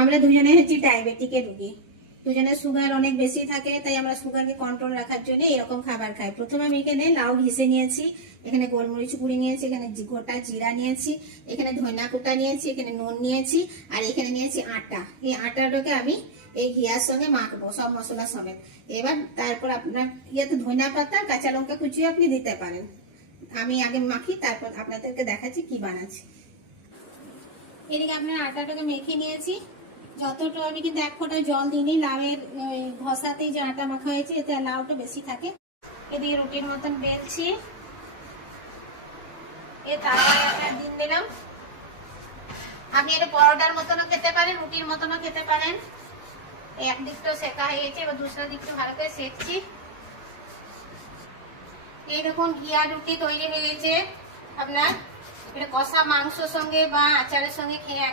আমরা দুজনে হচ্ছে ডায়াবেটিকের রুগী, দুজনের সুগার অনেক বেশি থাকে, তাই আমরা সুগারকে কন্ট্রোল রাখার জন্য এরকম খাবার খাই। প্রথমে আমি এখানে লাউ ঘিসে নিয়েছি, এখানে গোলমরিচ গুঁড়ি নিয়েছি, এখানে গোটা জিরা নিয়েছি, এখানে ধনিয়া কুটা নিয়েছি, এখানে নুন নিয়েছি, আর এখানে নিয়েছি আটা। এই আটাটাকে আমি এই ঘিয়ার সঙ্গে মাখবো সব মশলা সমেত। এবার তারপর আপনার ইয়েতে ধনিয়া পাতা কাঁচা লঙ্কা কুচিয়ে আপনি দিতে পারেন। আমি আগে মাখি, তারপর আপনাদেরকে দেখাচ্ছি কি বানাচ্ছি। এদিকে আপনার আটাটাকে মেখে নিয়েছি, যতটা আমি কিন্তু এক ফোঁটা জল দিইনি, লাউয়ের ঘষাতেই যে আটা মাখা হয়েছে এতে লাউটা বেশি থাকে। এদিকে রুটির মতন বেলছি, এ তাওয়ায় আপনার দিন দিলাম। আপনি এটা পরোটার মতনও খেতে পারেন, রুটির মতনও খেতে পারেন। একদিকটাও সেকা হয়ে গেছে, এবার দুসরা দিকটা ভালো করে সেকছি। এই দেখুন ঘিয়া রুটি তৈরি হয়ে গেছে আপনার। এটা কষা মাংসের সঙ্গে বা আচারের সঙ্গে খেয়ে